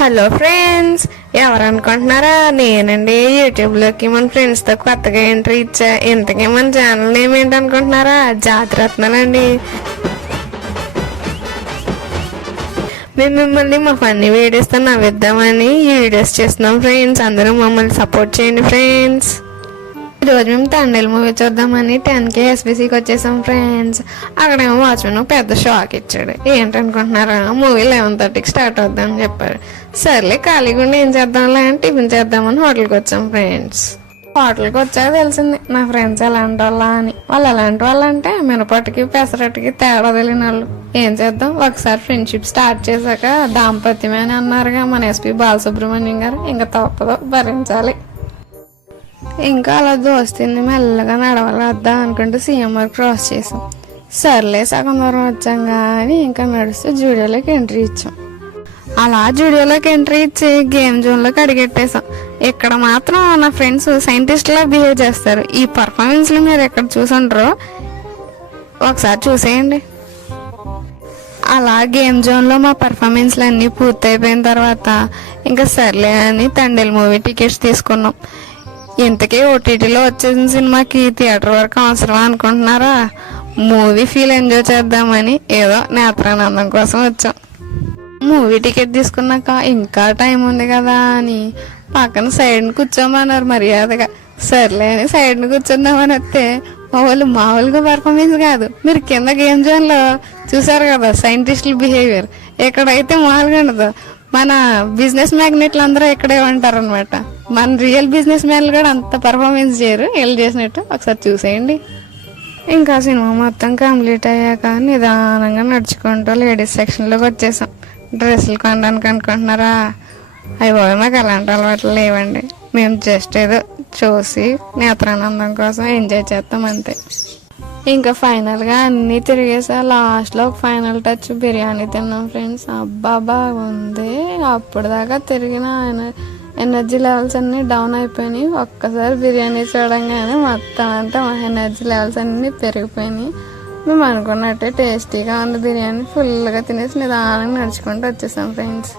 Hello friends, ఎవరు అనుకుంటున్నారా? నేనండి. యూట్యూబ్లోకి మన ఫ్రెండ్స్తో కొత్తగా ఎంట్రీ ఇచ్చా. ఇంతకీ మన ఛానల్ నేమ్ ఏంటనుకుంటున్నారా? జాతిరత్నాలండి. మేము మిమ్మల్ని మా ఫన్నీ వీడియోస్తో నవ్విద్దామని ఈ వీడియోస్ చేస్తున్నాం ఫ్రెండ్స్. అందరూ మమ్మల్ని సపోర్ట్ చేయండి ఫ్రెండ్స్. ఈరోజు మేము తండేల్ మూవీ చూద్దామని 10K SBCకి వచ్చేసాం ఫ్రెండ్స్. అక్కడేమో వాచ్మెన్ పెద్ద షాక్ ఇచ్చాడు. ఏంటనుకుంటున్నారా? మూవీ 11:30కి స్టార్ట్ అవుద్దామని చెప్పారు. సర్లే ఖాళీగా ఉండి ఏం చేద్దాంలే అని టిఫిన్ చేద్దామని హోటల్కి వచ్చాం ఫ్రెండ్స్. హోటల్కి వచ్చాక తెలిసింది నా ఫ్రెండ్స్ ఎలాంటి వాళ్ళ అని. వాళ్ళు ఎలాంటి వాళ్ళు అంటే మినపట్టుకి పెసరట్టుకి తేడా తెలియని వాళ్ళు. ఏం చేద్దాం, ఒకసారి ఫ్రెండ్షిప్ స్టార్ట్ చేశాక దాంపత్యమే అని అన్నారుగా మన SP బాలసుబ్రహ్మణ్యం గారు. ఇంకా తప్పదు, భరించాలి. ఇంకా అలా దోస్తుంది మెల్లగా నడవలేద్దాం అనుకుంటూ CMR క్రాస్ చేసాం. సర్లే సగం దూరం వచ్చాం కానీ ఇంకా నడుస్తూ జూడియోలోకి ఎంట్రీ ఇచ్చాం. అలా జూడియోలోకి ఎంట్రీ ఇచ్చి గేమ్ జోన్లోకి అడిగెట్టేసాం. ఇక్కడ మాత్రం నా ఫ్రెండ్స్ సైంటిస్ట్లా బిహేవ్ చేస్తారు. ఈ పర్ఫార్మెన్స్లు మీరు ఎక్కడ చూసుంటారో ఒకసారి చూసేయండి. అలా గేమ్ జోన్లో మా పర్ఫార్మెన్స్లు అన్నీ పూర్తయిపోయిన తర్వాత ఇంకా సర్లే అని తండేల్ మూవీ టికెట్స్ తీసుకున్నాం. ఇంతకీ OTTలో వచ్చేసిన సినిమాకి థియేటర్ వరకు అవసరమా అనుకుంటున్నారా? మూవీ ఫీల్ ఎంజాయ్ చేద్దామని ఏదో నేత్రానందం కోసం వచ్చాం. మూవీ టికెట్ తీసుకున్నాక ఇంకా టైం ఉంది కదా అని పక్కన సైడ్ని కూర్చోమన్నారు మర్యాదగా. సర్లే అని సైడ్ని కూర్చుందామని వస్తే మామూలుగా పర్ఫార్మెన్స్ కాదు. మీరు కింద గేమ్ జోన్లో చూసారు కదా సైంటిస్టుల బిహేవియర్. ఎక్కడైతే మామూలుగా ఉండదు. మన బిజినెస్ మ్యాగ్నెట్లు అందరూ ఇక్కడే ఉంటారు అనమాట. మన రియల్ బిజినెస్ మ్యాన్లు కూడా అంత పర్ఫార్మెన్స్ చేయరు వీళ్ళు చేసినట్టు. ఒకసారి చూసేయండి. ఇంకా సినిమా మొత్తం కంప్లీట్ అయ్యాక నిదానంగా నడుచుకుంటూ లేడీస్ సెక్షన్లోకి వచ్చేసాం. డ్రెస్సులు కొనడానికి అనుకుంటున్నారా? అవి బాగా మాకు అలాంటి అలవాట్లు లేవండి. మేము జస్ట్ ఏదో చూసి నేత్రానందం కోసం ఎంజాయ్ చేస్తాం అంతే. ఇంకా ఫైనల్గా అన్నీ తిరిగేసా. లాస్ట్లో ఒక ఫైనల్ టచ్ బిర్యానీ తిన్నాం ఫ్రెండ్స్. అబ్బా బాగుంది. అప్పుడు దాకా తిరిగిన ఎనర్జీ లెవెల్స్ అన్నీ డౌన్ అయిపోయినాయి. ఒక్కసారి బిర్యానీ చూడంగానే మొత్తం అంతా ఎనర్జీ లెవెల్స్ అన్నీ పెరిగిపోయినాయి. మేము అనుకున్నట్టే టేస్టీగా ఉంది బిర్యానీ. ఫుల్గా తినేసి నిదానంగా నడుచుకుంటూ వచ్చేసాం ఫ్రెండ్స్.